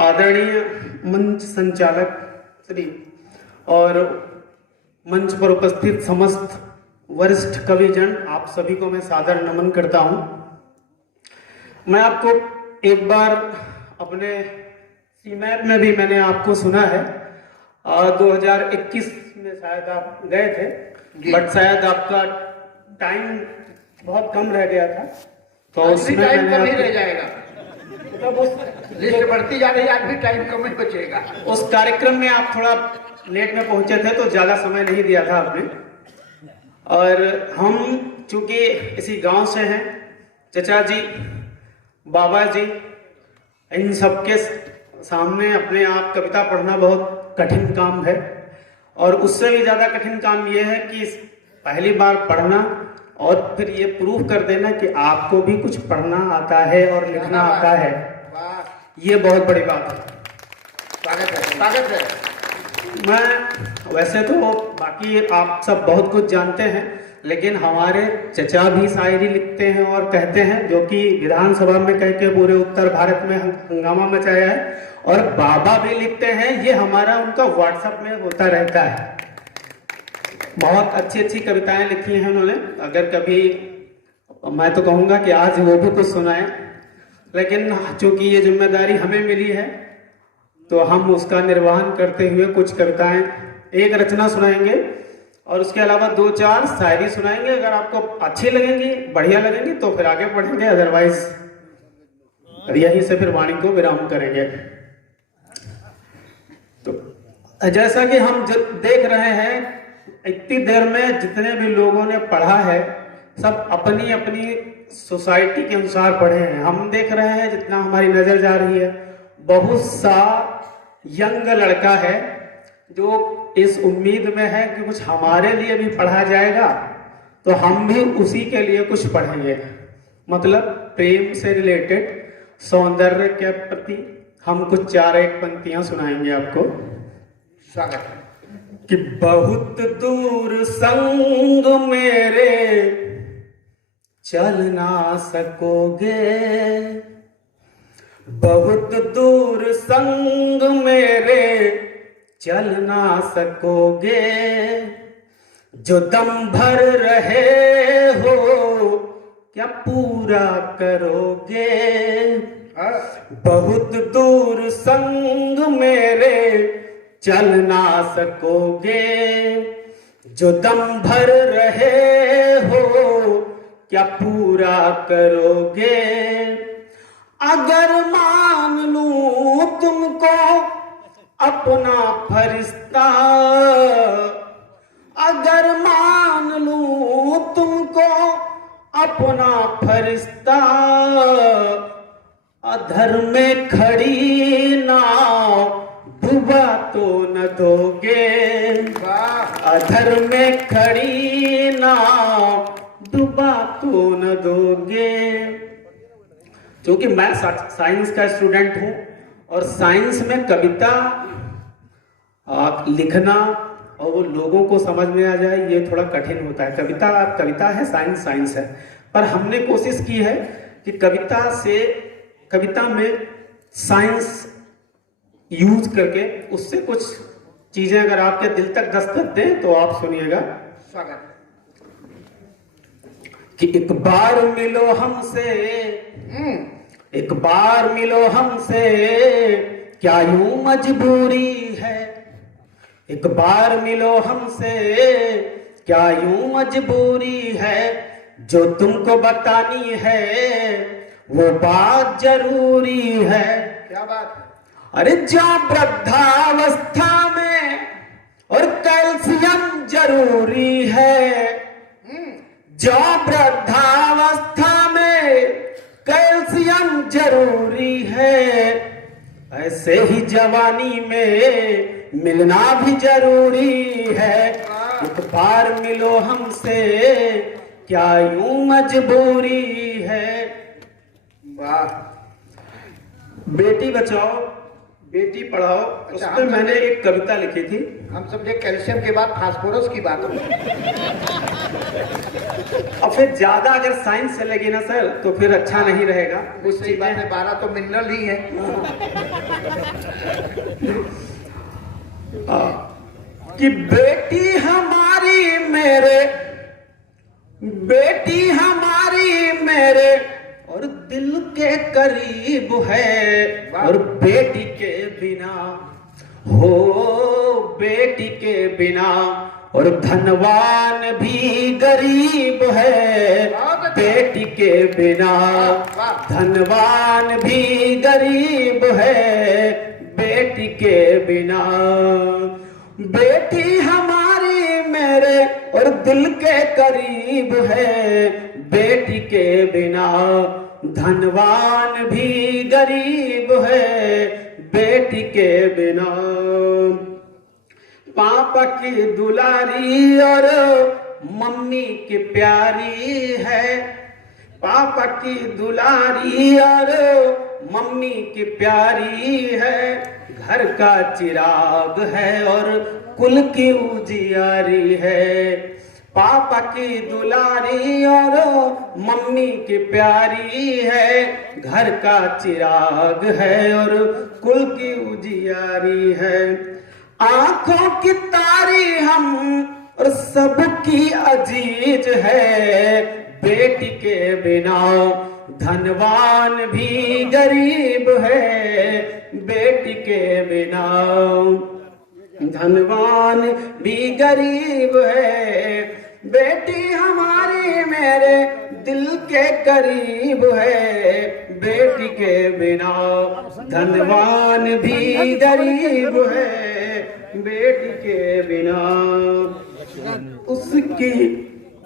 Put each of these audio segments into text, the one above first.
आदरणीय मंच संचालक श्री और मंच पर उपस्थित समस्त वरिष्ठ कविजन, आप सभी को मैं सादर नमन करता हूं। मैं आपको एक बार अपने सीमैप में भी मैंने आपको सुना है, 2021 में शायद आप गए थे, बट शायद आपका टाइम बहुत कम रह गया था, तो उसमें टाइम कम ही रह जाएगा। मतलब उस लिस्ट बढ़ती जा रही है, आज भी टाइम कम ही बचेगा। उस कार्यक्रम में आप थोड़ा लेट में पहुंचे थे, तो ज्यादा समय नहीं दिया था आपने। और हम चूंकि इसी गांव से हैं, चचा जी, बाबा जी, इन सबके सामने अपने आप कविता पढ़ना बहुत कठिन काम है। और उससे भी ज्यादा कठिन काम यह है कि पहली बार पढ़ना और फिर ये प्रूव कर देना कि आपको भी कुछ पढ़ना आता है और लिखना आता है। ये बहुत बड़ी बात है। स्वागत है, स्वागत है। मैं वैसे तो बाकी आप सब बहुत कुछ जानते हैं, लेकिन हमारे चचा भी शायरी लिखते हैं और कहते हैं, जो कि विधानसभा में कह के पूरे उत्तर भारत में हंगामा मचाया है। और बाबा भी लिखते हैं, ये हमारा उनका व्हाट्सएप में होता रहता है। बहुत अच्छी अच्छी कविताएं लिखी हैं उन्होंने। अगर कभी, मैं तो कहूँगा कि आज वो भी कुछ सुनाएं, लेकिन चूंकि ये जिम्मेदारी हमें मिली है तो हम उसका निर्वहन करते हुए कुछ कविताएं, एक रचना सुनाएंगे और उसके अलावा 2-4 शायरी सुनाएंगे। अगर आपको अच्छी लगेंगी, बढ़िया लगेंगी, तो फिर आगे बढ़ेंगे, अदरवाइज यहीं से फिर वाणी को विराम करेंगे। तो जैसा कि हम देख रहे हैं, इतनी देर में जितने भी लोगों ने पढ़ा है, सब अपनी अपनी सोसाइटी के अनुसार पढ़े हैं। हम देख रहे हैं, जितना हमारी नजर जा रही है, बहुत सा यंग लड़का है जो इस उम्मीद में है कि कुछ हमारे लिए भी पढ़ा जाएगा, तो हम भी उसी के लिए कुछ पढ़ेंगे। मतलब प्रेम से रिलेटेड, सौंदर्य के प्रति हम कुछ 4-1 पंक्तियां सुनाएंगे आपको। स्वागत है। कि बहुत दूर संग मेरे चल ना सकोगे, बहुत दूर संग मेरे चल ना सकोगे, जो दम भर रहे हो क्या पूरा करोगे। बहुत दूर संग मेरे चल ना सकोगे, जो दम भर रहे हो क्या पूरा करोगे। अगर मान लूं तुमको अपना फरिश्ता, अगर मान लूं तुमको अपना फरिश्ता, अधर में खड़ी नाव डूबा तो न दोगे। अधर में खड़ी नाव डूबा तो न दोगे। क्योंकि मैं साइंस का स्टूडेंट हूं और साइंस में कविता लिखना और वो लोगों को समझ में आ जाए, ये थोड़ा कठिन होता है। कविता कविता है, साइंस साइंस है। पर हमने कोशिश की है कि कविता में साइंस यूज करके उससे कुछ चीजें अगर आपके दिल तक दस्तक दें तो आप सुनिएगा। स्वागत कि एक बार मिलो हमसे, एक बार मिलो हमसे, क्या यूं मजबूरी है। एक बार मिलो हमसे, क्या यूं मजबूरी है, जो तुमको बतानी है वो बात जरूरी है। क्या बात है। अरे जो वृद्धावस्था में और कैल्शियम जरूरी है, जो वृद्धावस्था में कैल्शियम जरूरी है, ऐसे ही जवानी में मिलना भी जरूरी है। एक बार मिलो हमसे, क्या यूं मजबूरी है। वाह। बेटी बचाओ बेटी पढ़ाओ, उस पर मैंने एक कविता लिखी थी। हम समझे कैल्शियम के बाद फास्फोरस की बात हो। और फिर ज्यादा अगर साइंस चलेगी ना सर, तो फिर अच्छा नहीं रहेगा। कुछ सही बात है, 12 तो मिनरल ही है। कि बेटी हमारी मेरे और दिल के करीब है, और बेटी के बिना हो, बेटी के बिना और धनवान भी गरीब है, बेटी के बिना धनवान भी गरीब है, बेटी के बिना। बेटी हमारी मेरे और दिल के करीब है, बेटी के बिना धनवान भी गरीब है, बेटी के बिना। पापा की दुलारी और मम्मी की प्यारी है, पापा की दुलारी और मम्मी की प्यारी है, घर का चिराग है और कुल की उजियारी है। पापा की दुलारी और मम्मी की प्यारी है, घर का चिराग है और कुल की उजियारी है। आंखों की तारी हम और सबकी अजीज है, बेटी के बिना धनवान भी गरीब है, बेटी के बिना धनवान भी गरीब है। बेटी हमारी मेरे दिल के करीब है, बेटी के बिना धनवान भी गरीब है, बेटी के बिना।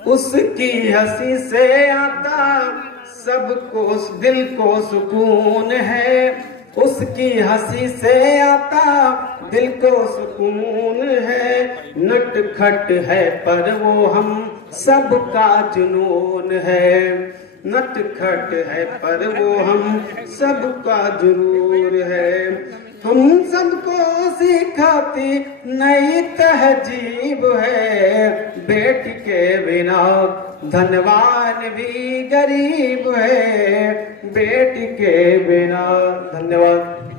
उसकी हंसी से आता सबको दिल को सुकून है, उसकी हंसी से आता दिल को सुकून है। नटखट है पर वो हम सबका जुनून है, नटखट है पर वो हम सबका जरूर है। हम सबको सिखाती नई तहजीब है, बेटी के बिना धनवान भी गरीब है, बेटी के बिना। धन्यवाद।